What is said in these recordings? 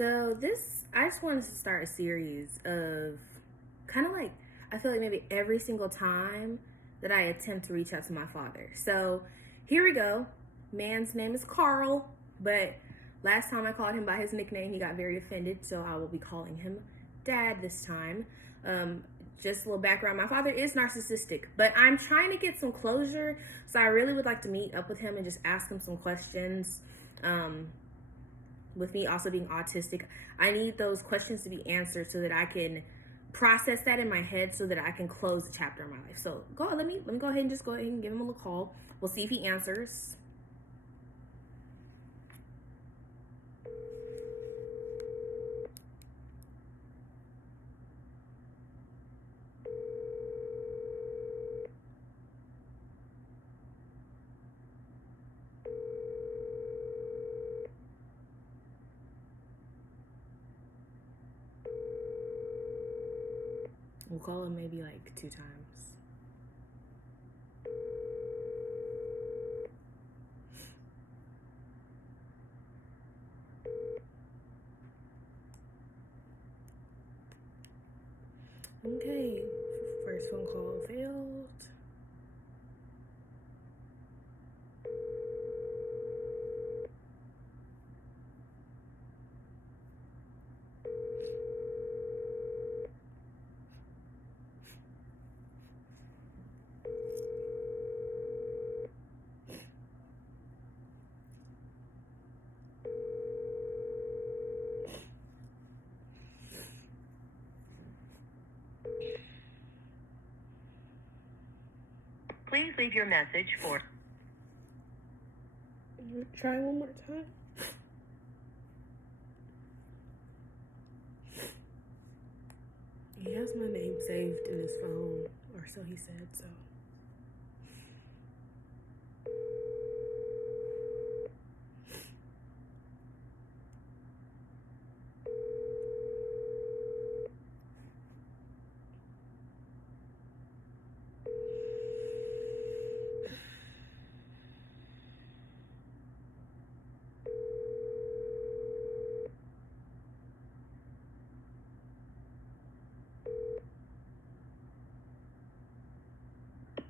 I just wanted to start a series of kind of like, I feel like maybe every single time that I attempt to reach out to my father. So here we go. Man's name is Carl, but last time I called him by his nickname, he got very offended. So I will be calling him Dad this time. Just a little background. My father is narcissistic, but I'm trying to get some closure. So I really would like to meet up with him and just ask him some questions. With me also being autistic, I need those questions to be answered so that I can process that in my head so that I can close the chapter in my life. So let me go ahead and just go ahead and give him a little call. We'll see if he answers. We'll call him maybe like 2 times. Okay, first phone call failed. Please leave your message for... Try one more time. He has my name saved in his phone, or so he said, so.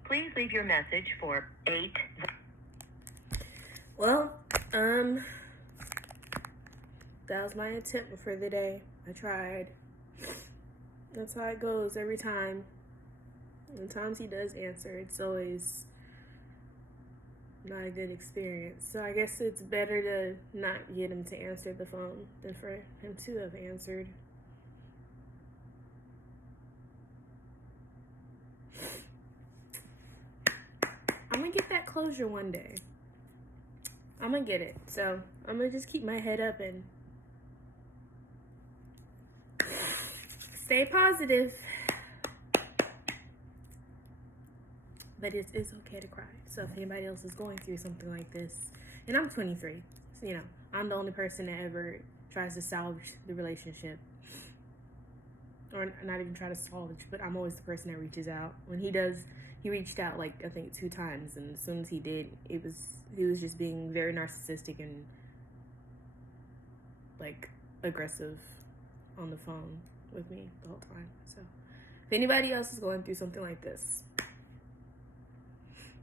Please leave your message for 8. Well, that was my attempt for the day. I tried. That's how it goes every time. And times he does answer, it's always not a good experience. So I guess it's better to not get him to answer the phone than for him to have answered. I'm gonna get that closure one day. I'm gonna get it. So I'm gonna just keep my head up and stay positive. But it is okay to cry. So if anybody else is going through something like this, and I'm 23, so, I'm the only person that ever tries to salvage the relationship. Or not even try to salvage, but I'm always the person that reaches out. When he does, he reached out like I think 2 times, and as soon as he did, he was just being very narcissistic and like aggressive on the phone with me the whole time. So if anybody else is going through something like this,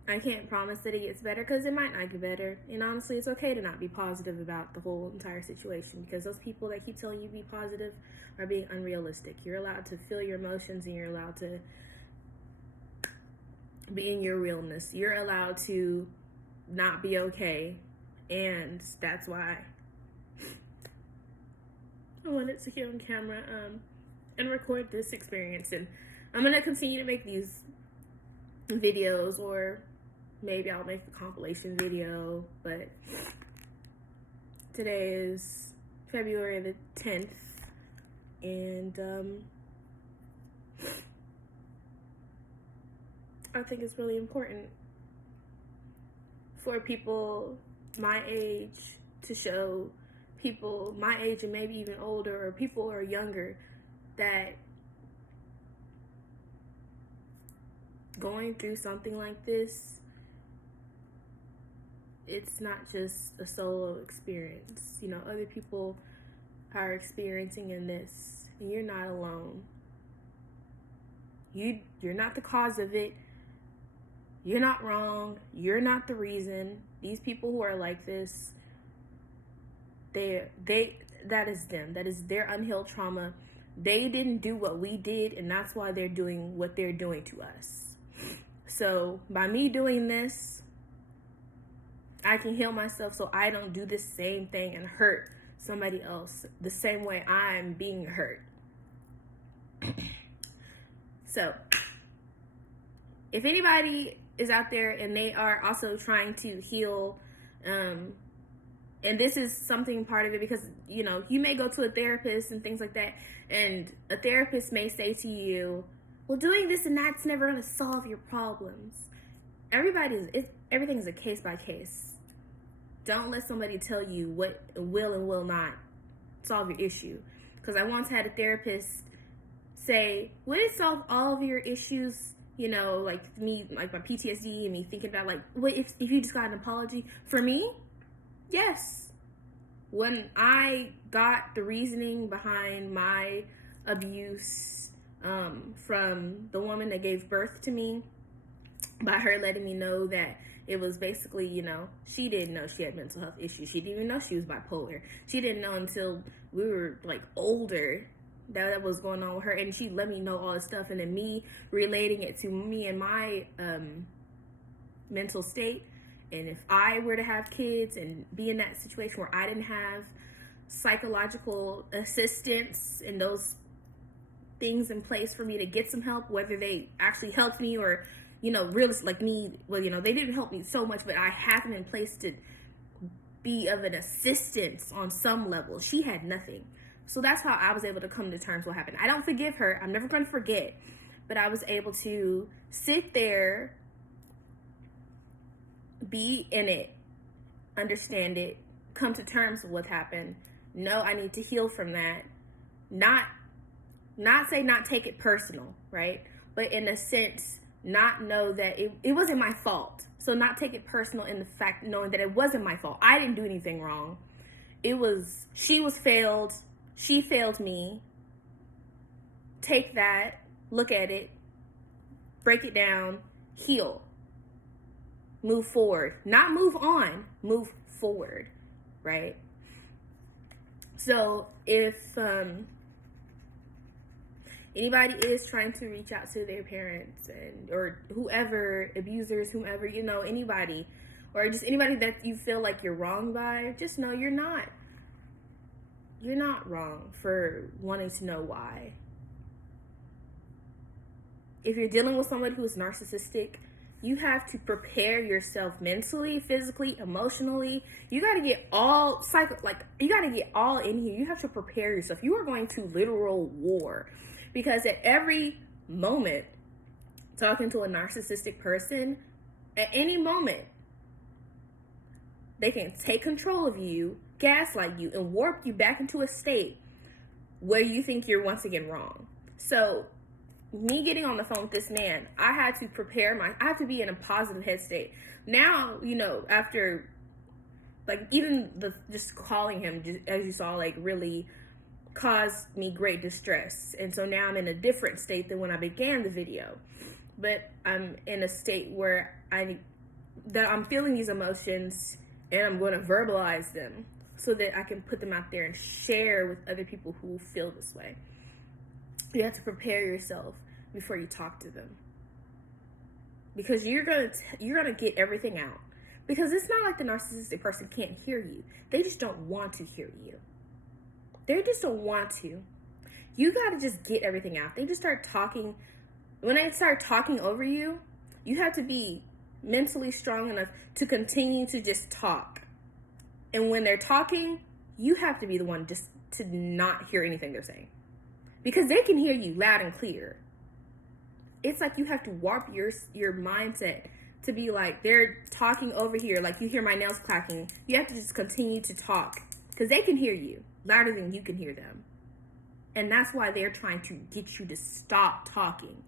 I can't promise that it gets better because it might not get better. And honestly, it's okay to not be positive about the whole entire situation because those people that keep telling you to be positive are being unrealistic. You're allowed to feel your emotions and you're allowed to be in your realness. You're allowed to not be okay. And that's why I wanted to get on camera and record this experience. And I'm going to continue to make these videos, or maybe I'll make a compilation video, but today is February the 10th, and I think it's really important for people my age to show people my age and maybe even older, or people who are younger, that going through something like this, it's not just a solo experience. Other people are experiencing in this. And you're not alone. You're not the cause of it. You're not wrong. You're not the reason. These people who are like this, that is them. That is their unhealed trauma. They didn't do what we did, and that's why they're doing what they're doing to us. So by me doing this, I can heal myself so I don't do the same thing and hurt somebody else the same way I'm being hurt. So if anybody is out there and they are also trying to heal, and this is something part of it, because you may go to a therapist and things like that, and a therapist may say to you, well, doing this and that's never going to solve your problems. Everything's a case by case. Don't let somebody tell you what will and will not solve your issue. Because I once had a therapist say, would it solve all of your issues? Like me, like my PTSD and me thinking about like, what if you just got an apology? For me, yes. When I got the reasoning behind my abuse from the woman that gave birth to me, by her letting me know that it was basically, she didn't know she had mental health issues. She didn't even know she was bipolar. She didn't know until we were like older that was going on with her, and she let me know all this stuff, and then me relating it to me and my mental state. And if I were to have kids and be in that situation where I didn't have psychological assistance and those things in place for me to get some help, whether they actually helped me or really like need, well, they didn't help me so much, but I had them in place to be of an assistance on some level. She had nothing. So that's how I was able to come to terms with what happened. I don't forgive her. I'm never going to forget. But I was able to sit there, be in it, understand it, come to terms with what happened. No, I need to heal from that. Not take it personal, right? But in a sense, not know that it wasn't my fault. So not take it personal in the fact knowing that it wasn't my fault. I didn't do anything wrong. She was failed. She failed me. Take that, look at it, break it down, heal. Move forward. Not move on, move forward, right? So if anybody is trying to reach out to their parents or whoever, abusers, whomever, anybody, or just anybody that you feel like you're wronged by, just know you're not wrong for wanting to know why. If you're dealing with somebody who is narcissistic, you have to prepare yourself mentally, physically, emotionally. You got to get all you got to get all in here. You have to prepare yourself. You are going to literal war, because at every moment, talking to a narcissistic person, at any moment, they can take control of you, gaslight you, and warp you back into a state where you think you're once again wrong. So me getting on the phone with this man, I had to I have to be in a positive head state. Now, after, like, even just calling him, just, as you saw, like, really caused me great distress. And so now I'm in a different state than when I began the video. But I'm in a state where I'm feeling these emotions, and I'm going to verbalize them so that I can put them out there and share with other people who feel this way. You have to prepare yourself before you talk to them, because you're gonna get everything out. Because it's not like the narcissistic person can't hear you; they just don't want to hear you. They just don't want to. You gotta just get everything out. They just start talking. When they start talking over you, you have to be mentally strong enough to continue to just talk. And when they're talking, you have to be the one just to not hear anything they're saying, because they can hear you loud and clear. It's like you have to warp your mindset to be like, they're talking over here, like you hear my nails clacking. You have to just continue to talk, because they can hear you louder than you can hear them. And that's why they're trying to get you to stop talking,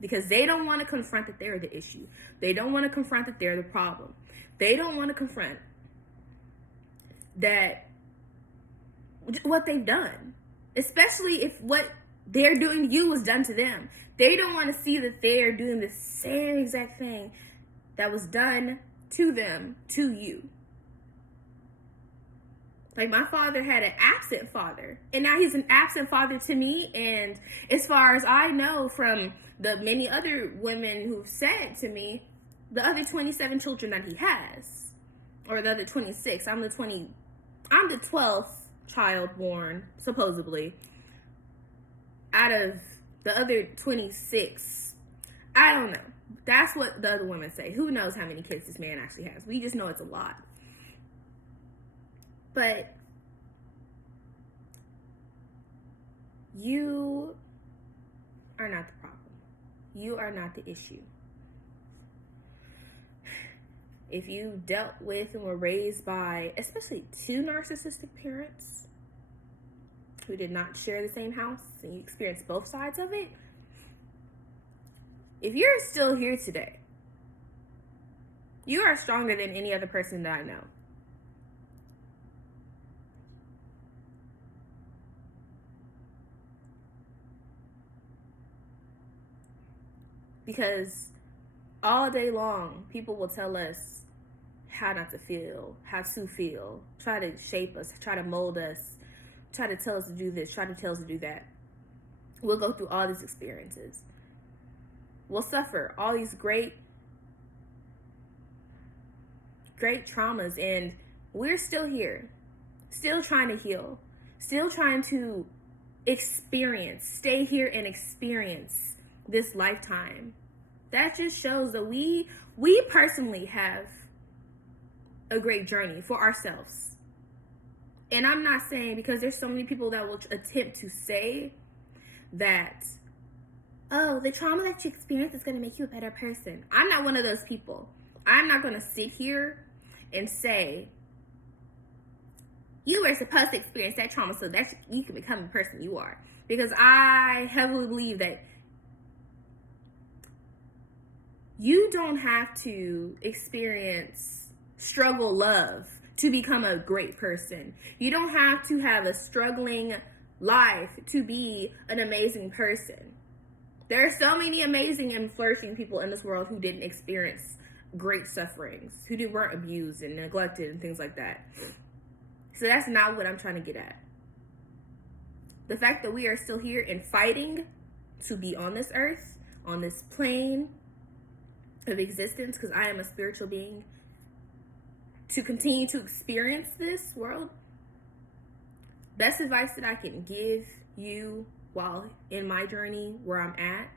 because they don't want to confront that they're the issue. They don't want to confront that they're the problem. They don't want to confront that what they've done, especially if what they're doing to you was done to them. They don't want to see that they're doing the same exact thing that was done to them to you. Like, my father had an absent father, and now he's an absent father to me. And as far as I know from the many other women who've said to me, the other 27 children that he has, or the other 26, I'm the 12th child born, supposedly, out of the other 26. I don't know. That's what the other women say. Who knows how many kids this man actually has? We just know it's a lot. But you are not the problem. You are not the issue. If you dealt with and were raised by, especially two narcissistic parents who did not share the same house, and you experienced both sides of it, if you're still here today, you are stronger than any other person that I know. Because all day long, people will tell us how not to feel, how to feel, try to shape us, try to mold us, try to tell us to do this, try to tell us to do that. We'll go through all these experiences. We'll suffer all these great traumas, and we're still here, still trying to heal, still trying to stay here and experience this lifetime. That just shows that we personally have a great journey for ourselves. And I'm not saying, because there's so many people that will attempt to say that, oh, the trauma that you experience is going to make you a better person. I'm not one of those people. I'm not going to sit here and say, you were supposed to experience that trauma so that you can become the person you are. Because I heavily believe that you don't have to experience struggle love to become a great person. You don't have to have a struggling life to be an amazing person. There are so many amazing and flourishing people in this world who didn't experience great sufferings, who weren't abused and neglected and things like that. So that's not what I'm trying to get at. The fact that we are still here and fighting to be on this earth, on this plane of existence, because I am a spiritual being, to continue to experience this world, best advice that I can give you while in my journey where I'm at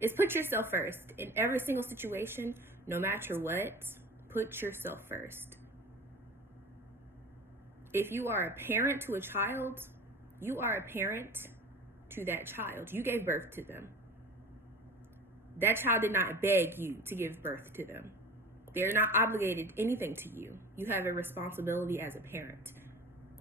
is put yourself first. In every single situation, no matter what, put yourself first. If you are a parent to a child, you are a parent to that child. You gave birth to them. That child did not beg you to give birth to them. They're not obligated anything to you. You have a responsibility as a parent.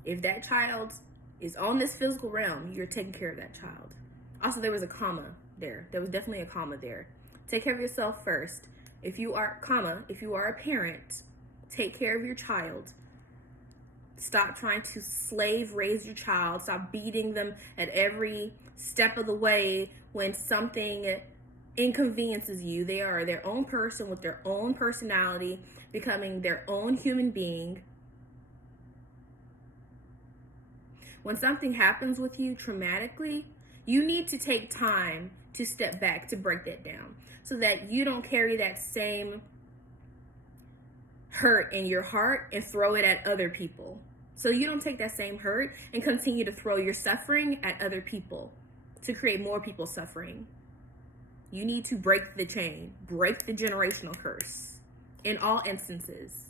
If that child is on this physical realm, you're taking care of that child. Also, there was a comma there. There was definitely a comma there. Take care of yourself first. If you are a parent, take care of your child. Stop trying to slave raise your child. Stop beating them at every step of the way when something inconveniences you. They are their own person with their own personality, becoming their own human being. When something happens with you traumatically, you need to take time to step back to break that down so that you don't carry that same hurt in your heart and throw it at other people. So you don't take that same hurt and continue to throw your suffering at other people to create more people suffering. You need to break the chain, break the generational curse in all instances.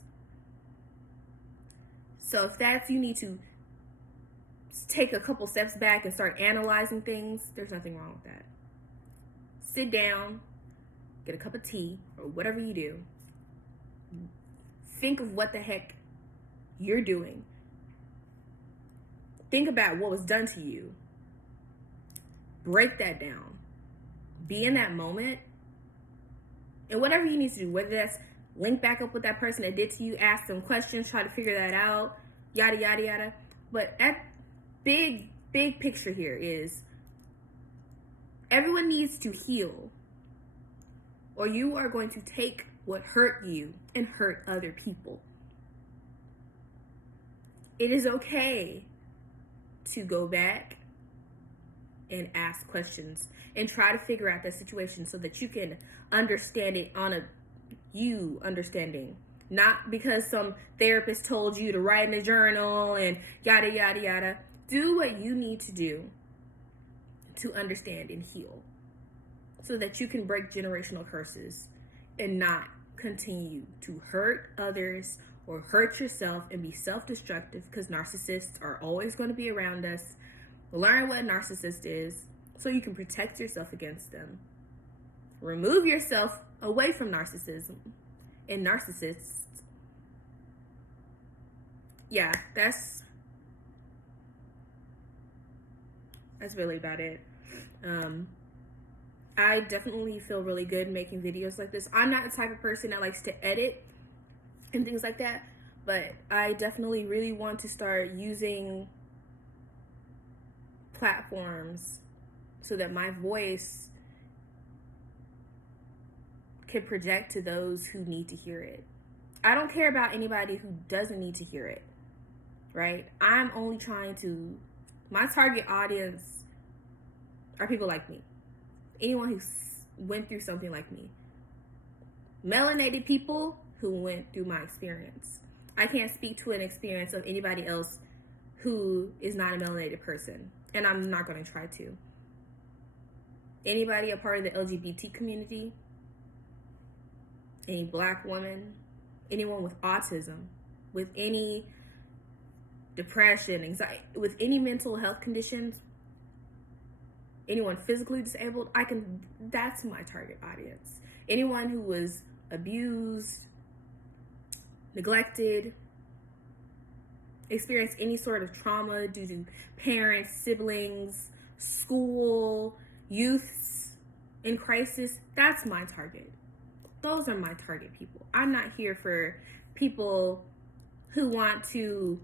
So if that's, you need to take a couple steps back and start analyzing things, there's nothing wrong with that. Sit down, get a cup of tea, or whatever you do. Think of what the heck you're doing. Think about what was done to you. Break that down. Be in that moment. And whatever you need to do, whether that's link back up with that person that did to you, ask them questions, try to figure that out, yada, yada, yada. But at big picture here is everyone needs to heal, or you are going to take what hurt you and hurt other people. It is okay to go back and ask questions and try to figure out the situation so that you can understand it on a you understanding. Not because some therapist told you to write in a journal and yada, yada, yada. Do what you need to do to understand and heal so that you can break generational curses and not continue to hurt others or hurt yourself and be self-destructive, because narcissists are always going to be around us. Learn what a narcissist is so you can protect yourself against them. Remove yourself away from narcissism and narcissists. Yeah, that's really about it. I definitely feel really good making videos like this. I'm not the type of person that likes to edit and things like that, but I definitely really want to start using platforms so that my voice can project to those who need to hear it. I don't care about anybody who doesn't need to hear it, right? I'm only trying to, my target audience are people like me. Anyone who went through something like me. Melanated people who went through my experience. I can't speak to an experience of anybody else who is not a melanated person, and I'm not going to try to. Anybody a part of the LGBT community, any black woman, anyone with autism, with any depression, anxiety, with any mental health conditions, anyone physically disabled, that's my target audience. Anyone who was abused, neglected, experienced any sort of trauma due to parents, siblings, school, youths in crisis, that's my target. Those are my target people. I'm not here for people who want to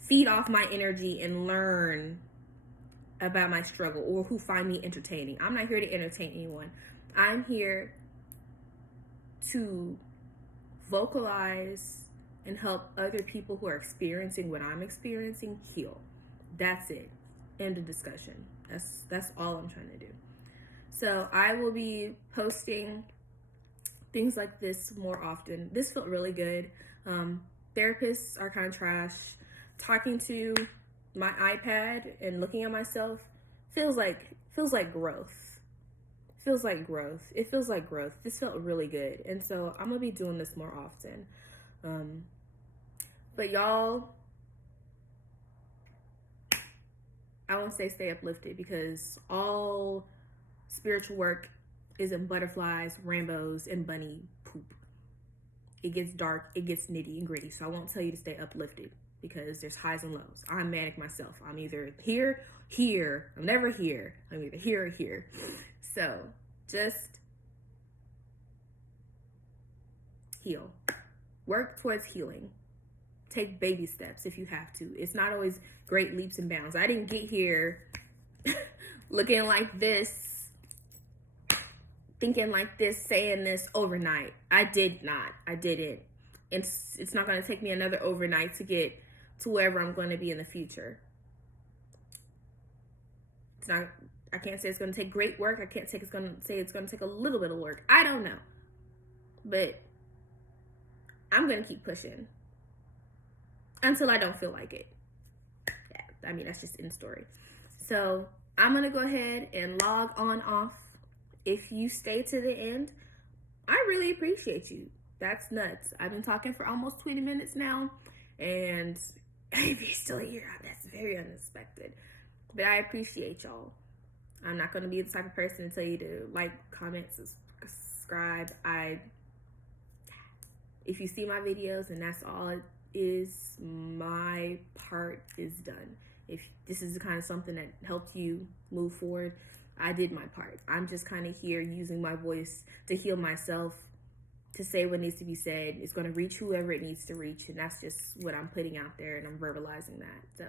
feed off my energy and learn about my struggle, or who find me entertaining. I'm not here to entertain anyone. I'm here to vocalize and help other people who are experiencing what I'm experiencing heal. That's it. End of discussion. That's all I'm trying to do. So I will be posting things like this more often. This felt really good. Therapists are kind of trash. Talking to my iPad and looking at myself feels like growth. Feels like growth. It feels like growth. This felt really good. And so I'm going to be doing this more often. But y'all, I won't say stay uplifted, because all spiritual work isn't butterflies, rainbows, and bunny poop. It gets dark, it gets nitty and gritty. So I won't tell you to stay uplifted, because there's highs and lows. I'm manic myself. I'm either here. I'm never here. I'm either here or here. So just heal. Work towards healing. Take baby steps if you have to. It's not always great leaps and bounds. I didn't get here looking like this, thinking like this, saying this overnight. I didn't. It's not going to take me another overnight to get to wherever I'm going to be in the future. I can't say it's going to take great work. I can't say it's going to take a little bit of work. I don't know. But I'm going to keep pushing until I don't feel like it. Yeah, I mean, that's just in story. So I'm going to go ahead and log on off. If you stay to the end, I really appreciate you. That's nuts. I've been talking for almost 20 minutes now, and if you're still here, that's very unexpected. But I appreciate y'all. I'm not going to be the type of person to tell you to like, comment, subscribe. If you see my videos and that's all it is, my part is done. If this is the kind of something that helped you move forward, I did my part. I'm just kind of here using my voice to heal myself to say what needs to be said. It's going to reach whoever it needs to reach, and that's just what I'm putting out there, and I'm verbalizing that. So